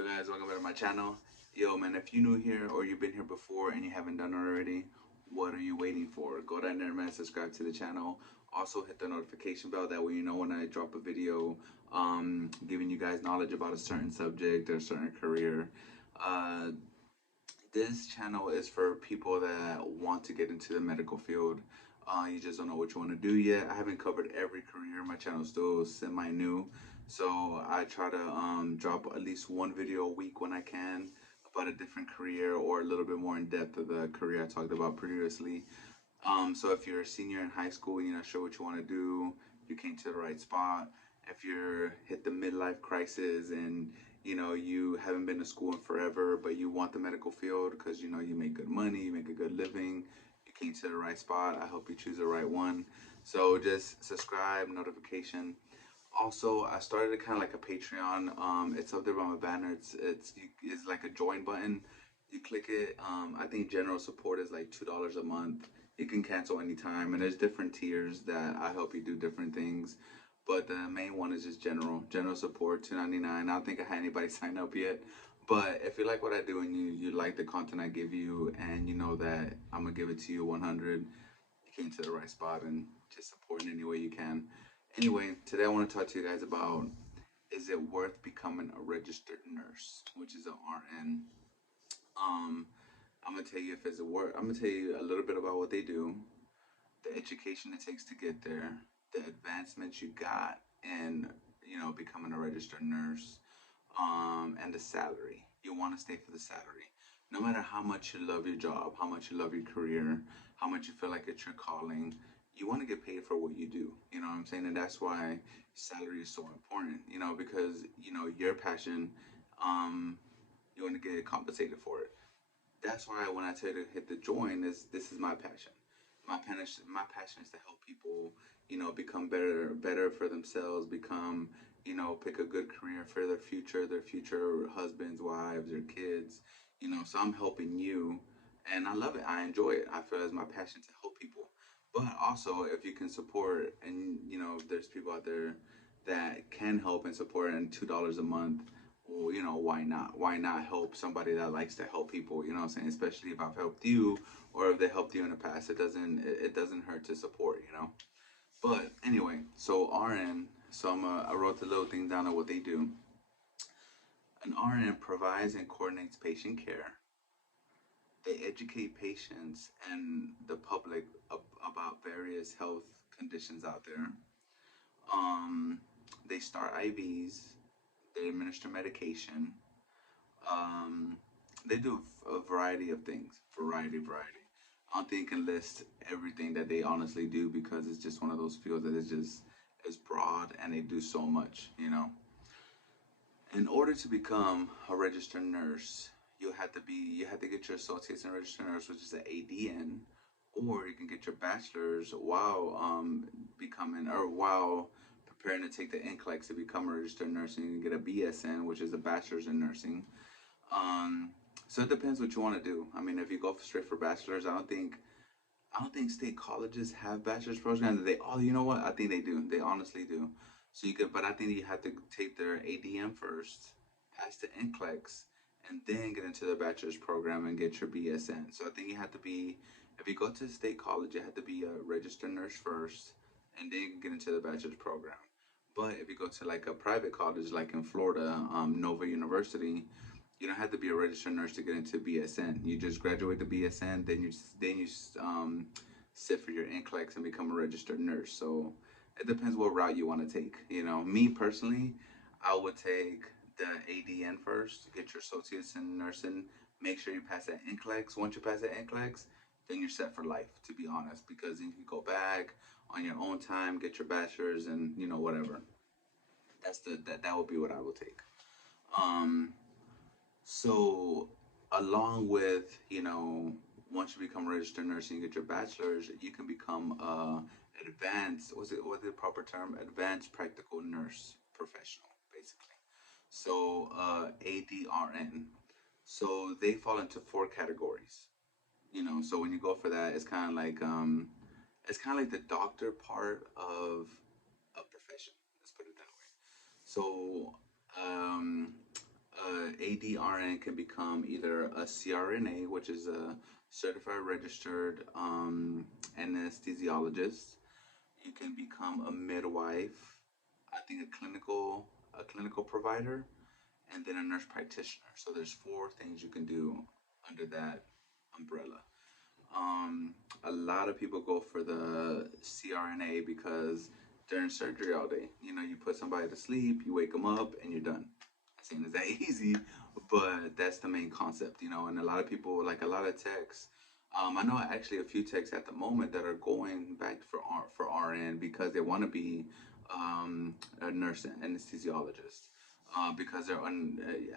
Yo guys, welcome back to my channel. Yo man, if you're new here or you've been here before and you haven't done it already, what are you waiting for? Go down there, man, subscribe to the channel. Also hit the notification bell, that way you know when I drop a video giving you guys knowledge about a certain subject or a certain career. Uh, this channel is for people that want to get into the medical field. You just don't know what you want to do yet. I haven't covered every career. My channel is still semi-new. So I try to drop at least one video a week when I can about a different career or a little bit more in depth of the career I talked about previously. So if you're a senior in high school and you're not sure what you want to do, you came to the right spot. If you're hit the midlife crisis and you haven't been to school in forever, but you want the medical field because you make good money, you make a good living, you came to the right spot. I hope you choose the right one. So just subscribe, notification. Also, I started kind of like a Patreon. It's up there on my banner. It's like a join button. You click it. I think general support is like $2 a month. You can cancel anytime, and there's different tiers that I help you do different things. But the main one is just general support, $2.99. I don't think I had anybody sign up yet. But if you like what I do and you like the content I give you, and you know that I'm gonna give it to you 100, you came to the right spot, and just support in any way you can. Anyway, today I want to talk to you guys about, is it worth becoming a registered nurse, which is an RN. Um, I'm gonna tell you if it's a worth. I'm gonna tell you a little bit about what they do, the education it takes to get there, the advancements you got in becoming a registered nurse, and the salary. You want to stay for the salary. No matter how much you love your job, how much you love your career, how much you feel like it's your calling, you want to get paid for what you do. You know what I'm saying? And that's why salary is so important, because, your passion, um, you want to get compensated for it. That's why when I tell you to hit the join, this is my passion. My passion is to help people, become better for themselves, become, pick a good career for their future husbands, wives, or kids. So I'm helping you, and I love it. I enjoy it. I feel it's my passion to help people. But also, if you can support, and there's people out there that can help and support, and $2 a month, well, why not? Why not help somebody that likes to help people? You know what I'm saying? Especially if I've helped you, or if they helped you in the past, it doesn't hurt to support. But anyway, so RN. So I wrote the little thing down of what they do. An RN provides and coordinates patient care. They educate patients and the public about various health conditions out there. Um, they start IVs. They administer medication. Um, they do a variety of things. Variety. I don't think I can list everything that they honestly do, because it's just one of those fields that is broad, and they do so much. In order to become a registered nurse, you had to get your associates in registered nurse, which is an ADN, or you can get your bachelor's while while preparing to take the NCLEX to become a registered nurse, and you can get a BSN, which is a bachelor's in nursing. Um, so it depends what you want to do. I mean, if you go straight for bachelor's, I don't think state colleges have bachelor's programs. You know what? I think they do. They honestly do. So you could, but I think you have to take their ADM first, pass the NCLEX, and then get into the bachelor's program and get your BSN. So I think you have to be, if you go to state college, you have to be a registered nurse first, and then you can get into the bachelor's program. But if you go to like a private college, like in Florida, Nova University, you don't have to be a registered nurse to get into BSN. You just graduate the BSN, then you sit for your NCLEX and become a registered nurse. So it depends what route you want to take. Me personally, I would take the ADN first, get your associates in nursing, make sure you pass that NCLEX. Once you pass that NCLEX, then you're set for life, to be honest, because then you can go back on your own time, get your bachelor's, and whatever. That would be what I would take. Um, so, along with, once you become a registered nurse and you get your bachelor's, you can become advanced, what's the proper term? Advanced practical nurse professional, basically. So, ADRN. So they fall into four categories. So when you go for that, it's kind of like the doctor part of a profession. Let's put it that way. So, ADRN can become either a CRNA, which is a certified registered anesthesiologist. You can become a midwife, I think a clinical provider, and then a nurse practitioner. So there's four things you can do under that umbrella. Um, a lot of people go for the CRNA because they're in surgery all day. You put somebody to sleep, you wake them up, and you're done. It seems that easy, but that's the main concept. And a lot of people, like a lot of techs, I know actually a few techs at the moment that are going back for RN because they want to be a nurse and anesthesiologist. Because they're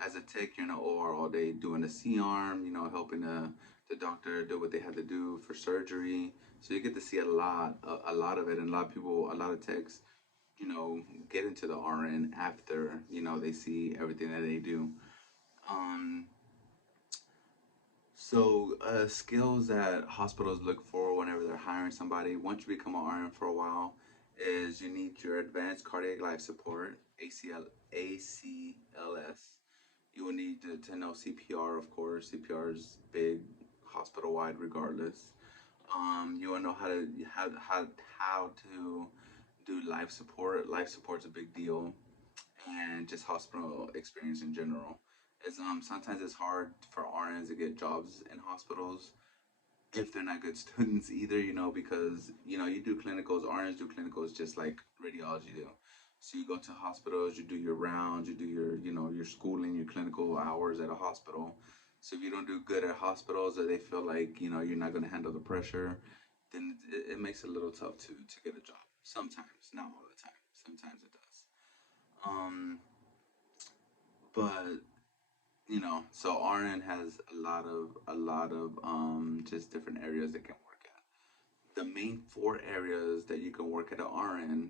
as a tech, you're in the OR all day doing the C arm, helping the doctor do what they had to do for surgery. So you get to see a lot of it, and a lot of people, a lot of techs, get into the RN after they see everything that they do. Um, skills that hospitals look for whenever they're hiring somebody once you become an RN for a while is you need your advanced cardiac life support ACLS. You will need to know CPR, of course. CPR is big, hospital wide, regardless. You will know how to do life support. Life support's a big deal, and just hospital experience in general. Is sometimes it's hard for RNs to get jobs in hospitals if they're not good students either, because you do clinicals, RNs do clinicals just like radiology do. So you go to hospitals, you do your rounds, you do your schooling, your clinical hours at a hospital. So if you don't do good at hospitals, or they feel like you're not going to handle the pressure, then it makes it a little tough to get a job. Sometimes, not all the time. Sometimes it does. Um, but so RN has a lot of just different areas they can work at. The main four areas that you can work at an RN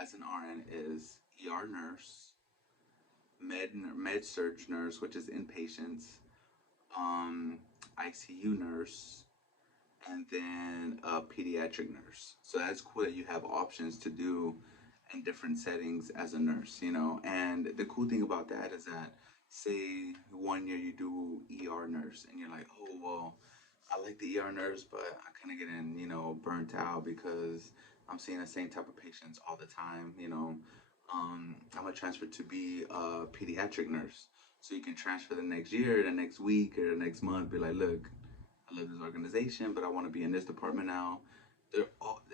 as an RN is ER nurse, med surg nurse, which is inpatients, um, ICU nurse, and then a pediatric nurse. So that's cool that you have options to do in different settings as a nurse. And the cool thing about that is that, say, one year you do ER nurse, and you're like, oh, well, I like the ER nurse, but I kind of getting burnt out because I'm seeing the same type of patients all the time. I'm gonna transfer to be a pediatric nurse, so you can transfer the next year, the next week, or the next month. Be like, look, I love this organization, but I want to be in this department now.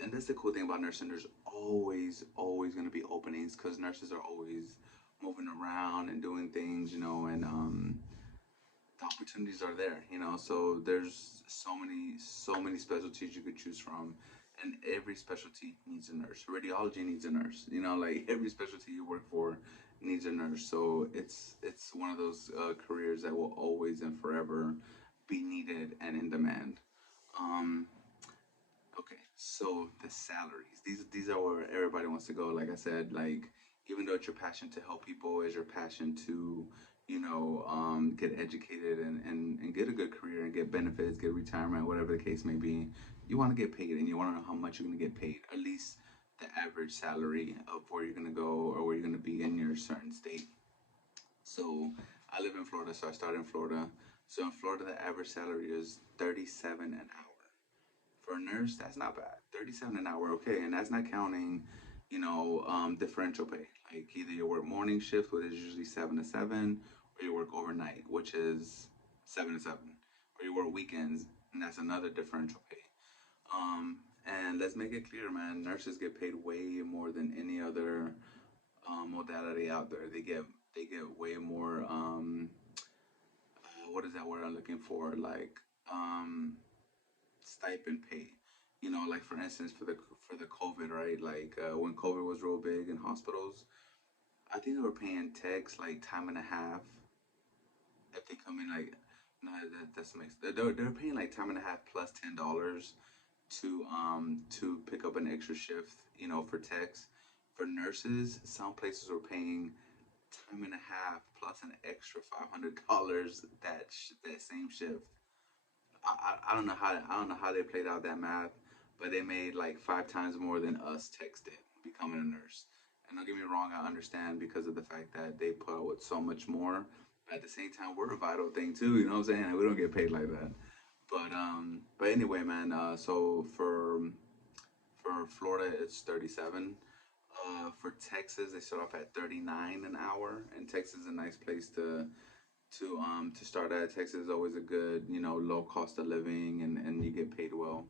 And that's the cool thing about nursing. There's always going to be openings because nurses are always moving around and doing things, and the opportunities are there. So there's so many specialties you could choose from, and every specialty needs a nurse. Radiology needs a nurse. Like every specialty you work for needs a nurse. So it's one of those careers that will always and forever be needed and in demand. Um, okay, so the salaries. These are where everybody wants to go. Like I said, like even though it's your passion to help people, is your passion to get educated and get a good career and get benefits, get retirement, whatever the case may be. You want to get paid, and you want to know how much you're going to get paid. At least the average salary of where you're going to go or where you're going to be in your certain state. So I live in Florida, so I started in Florida. So in Florida, the average salary is 37 an hour. For a nurse, that's not bad. 37 an hour, okay, and that's not counting, differential pay. Like either you work morning shift, which is usually 7 to 7, or you work overnight, which is 7 to 7, or you work weekends, and that's another differential pay. And let's make it clear, man, nurses get paid way more than any other modality out there. They get way more. What is that word I'm looking for? Like stipend pay. Like for instance, for the COVID, right? Like when COVID was real big in hospitals, I think they were paying techs like time and a half if they come in like. No, that's makes they're paying like time and a half plus $10 to pick up an extra shift. For techs. For nurses, some places were paying time and a half plus an extra $500 that same shift. I don't know how they played out that math, but they made like 5 times more than us techs did becoming a nurse. And don't get me wrong, I understand because of the fact that they put out with so much more. But at the same time, we're a vital thing too. You know what I'm saying? Like, we don't get paid like that. But anyway, man. So for Florida, it's 37. For Texas, they start off at 39 an hour, and Texas is a nice place to start at. Texas is always a good, low cost of living, and you get paid well.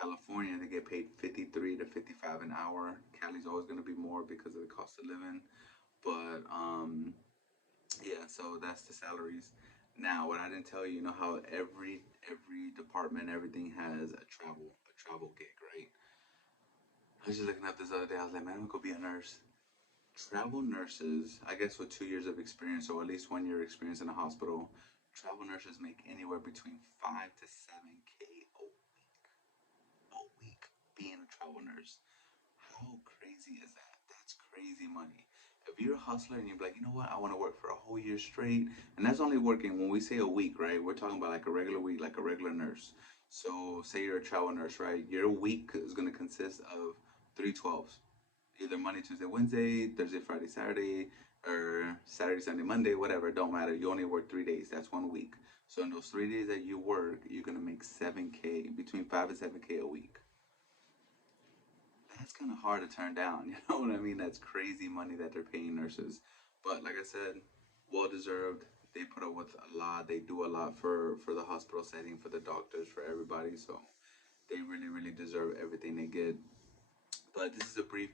California, they get paid 53 to 55 an hour. Cali's always going to be more because of the cost of living. But yeah, so that's the salaries. Now, what I didn't tell you, you know how every department, everything has a travel gig, right? I was just looking up this other day. I was like, man, I'm gonna go be a nurse. Travel nurses, I guess, with 2 years of experience or at least 1 year experience in a hospital, travel nurses make anywhere between 5 to 7K a week being a travel nurse. How crazy is that? That's crazy money. If you're a hustler and you're like, you know what, I want to work for a whole year straight, and that's only working when we say a week, right? We're talking about like a regular week, like a regular nurse. So, say you're a travel nurse, right? Your week is going to consist of 3 12s, either Monday, Tuesday, Wednesday, Thursday, Friday, Saturday, or Saturday, Sunday, Monday, whatever. It don't matter. You only work 3 days. That's one week. So, in those 3 days that you work, you're going to make 7K, between 5 and 7K a week. That's kind of hard to turn down. You know what I mean? That's crazy money that they're paying nurses. But like I said, well deserved. They put up with a lot. They do a lot for the hospital setting, for the doctors, for everybody. So they really, really deserve everything they get. But this is a brief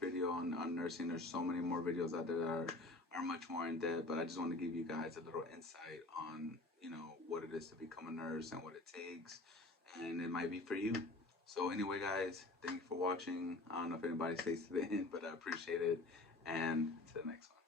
video on nursing. There's so many more videos out there that are much more in depth. But I just want to give you guys a little insight on what it is to become a nurse and what it takes, and it might be for you. So anyway, guys, thank you for watching. I don't know if anybody stays to the end, but I appreciate it. And to the next one.